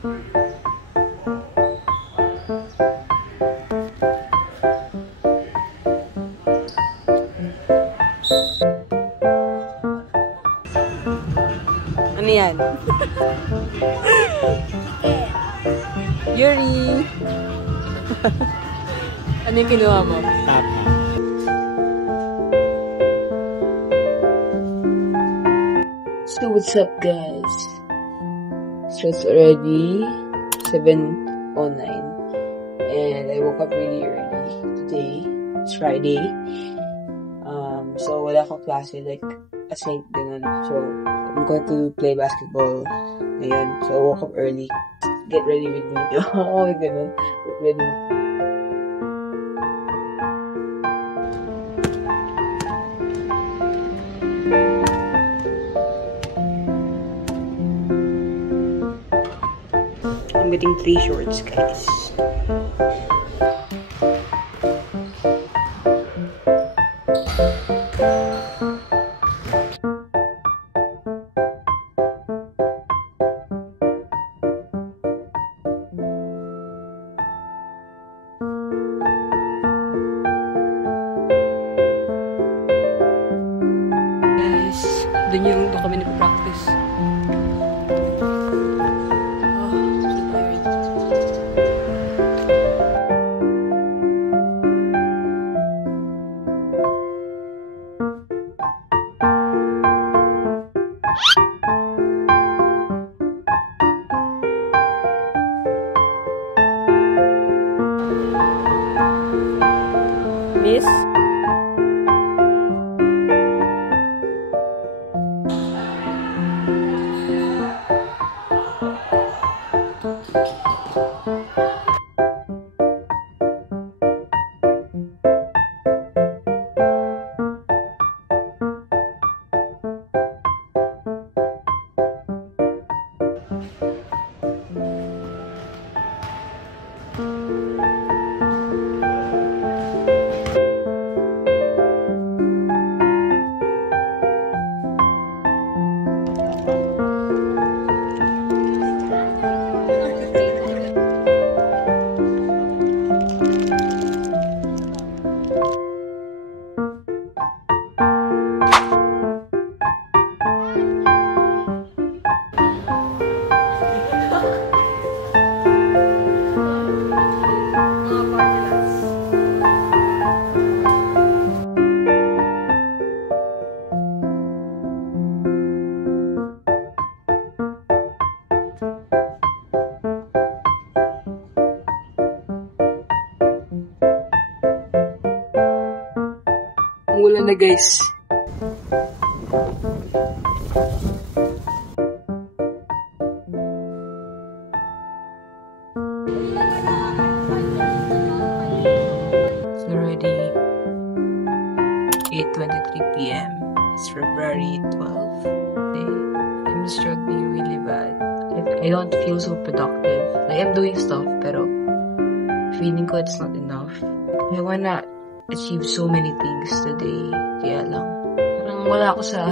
Ano yan? Yuri! Ano yung kinuha mo? Tapa. So what's up guys? So it's already 7:09 and I woke up really early today. It's Friday. So wala akong klase like a saint ganun. So I'm going to play basketball ngayon. So I woke up early. Get ready with me. Oh, ganun. Get ready. I'm getting 3 shorts, guys. Doon yung doon kami nag-practice. Miss? Ulan na guys. It's already 8:23 p.m. It's February 12th. I'm struggling really bad. I don't feel so productive. Like I'm doing stuff pero feeling ko it's not enough. I wanna achieve so many things today. Kaya lang, parang wala ako sa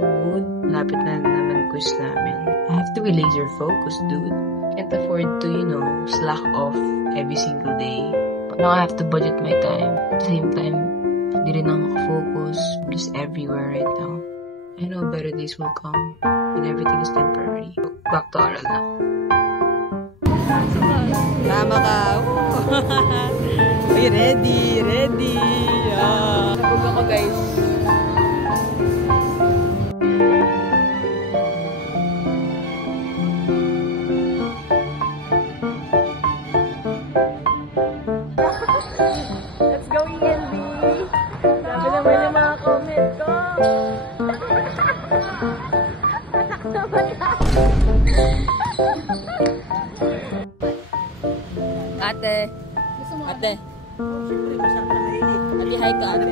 mood. Malapit na naman quiz namin. I have to be laser focused, dude. Can't afford to, slack off every single day. But now I have to budget my time. At the same time, hindi rin ako makafocus. I'm just everywhere right now. I know better days will come and everything is temporary. Back to aral na. Tama ka. Uy, ready. Nabog ako, guys. Let's go, ELB! Sabi naman yung mga comment ko. Ate. Ate. Ate, hi ka, ate.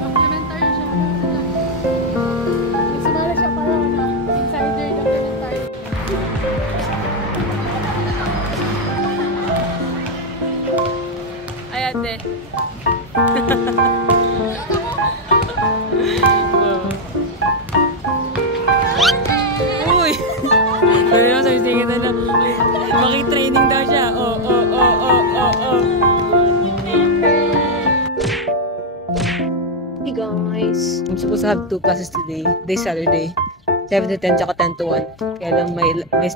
Documentary siya. Sumala siya para insider documentary. Ay, ate. supposed to have 2 classes today. This Saturday. 7 to 10, tsaka 10 to 1. Kaya lang may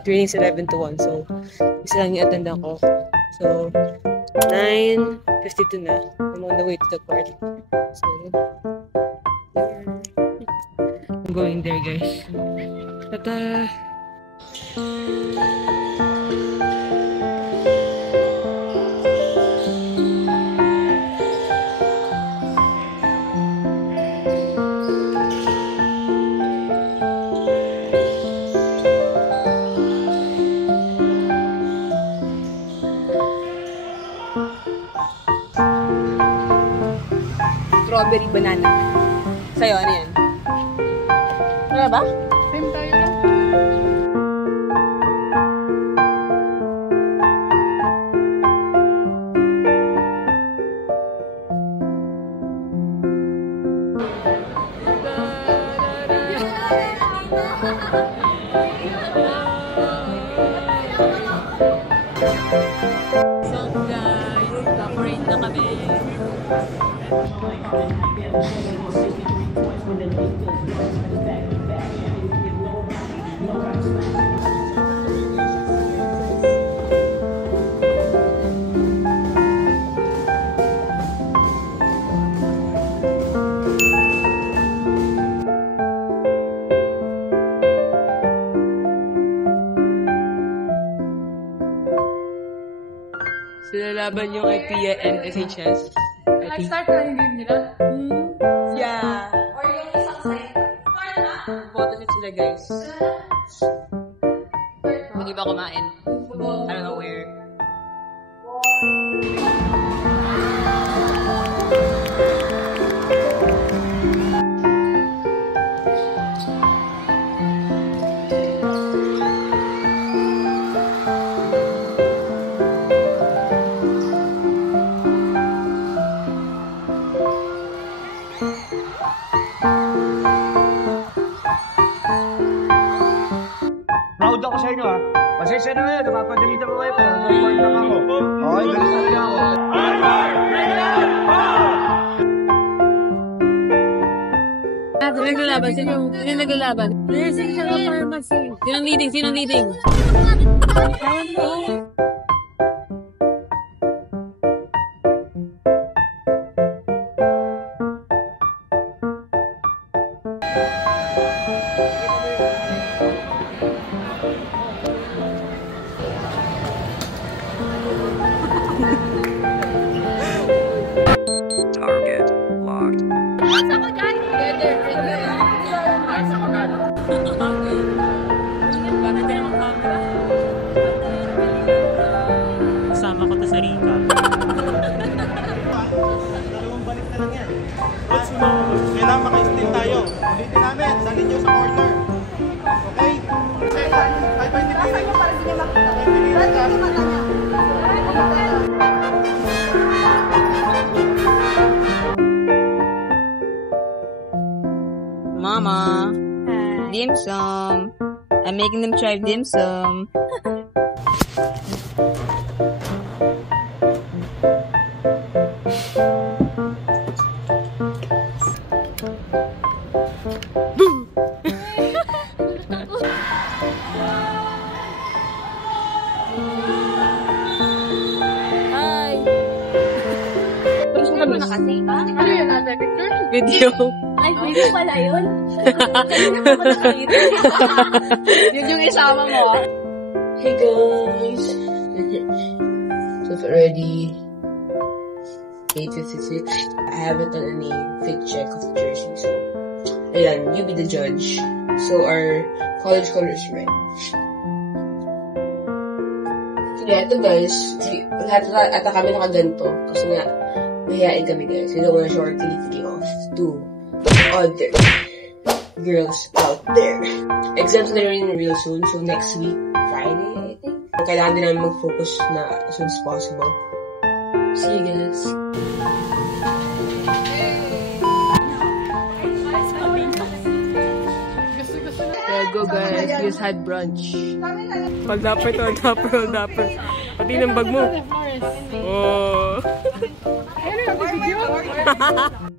training 11 to 1. So, isa lang yung attend ako. So, 9:52 na. I'm on the way to the court. So, I'm going there, guys. Tata! Strawberry banana. Sa'yo, ano yan? Ano ba? Same tayo na. So guys, na-parade na kami. Sila laban yung IPA and SHS. Nag-start na yung game nila. Yeah. Or yung isang side. Start na. Photo shoot sila, guys. Hindi ba kumain? I don't know where. Proud ako sa inyo ha. Pasensya na ngayon, napapadalitan ko kayo pero nag-work lang ako. Okay, galit talaga ako. Sino naglalaban? Sino naglalaban? Nursing siya ng pharmacy. Sinong leading? Sinong leading? Target locked. Asa ko dyan? Together. Asa ko na. Kasama ko to sa Rika. Dalawang balik na lang yan. Kailangan maka-steal tayo. Ulitin namin, salin nyo sa corner. Okay? Ay, 20 minutes. Para di niya makita. 20 minutes ha. Mama, dim sum. I'm making them try dim sum. Hi. Ano na kasi? Ano yun? Nasa picture? Video. Ay, video pala yun. Yun yung isama mo. Hey guys! So it's already 8:56. I haven't done any fit check of the jersey, so ayan, you be the judge. So our college colors red. So yeah, ito guys, lahat ata kami nakaganto kasi nga mahihain kami guys. We don't wanna show our titty off to other girls out there. Exams na rin real soon, so next week, Friday, I think. Kailangan din namin mag-focus na as soon as possible. See you guys. Let's go guys, we just had brunch. Pag-dapper to, dapper. Pati ng bag mo. Flores. Oh. Ano yung video?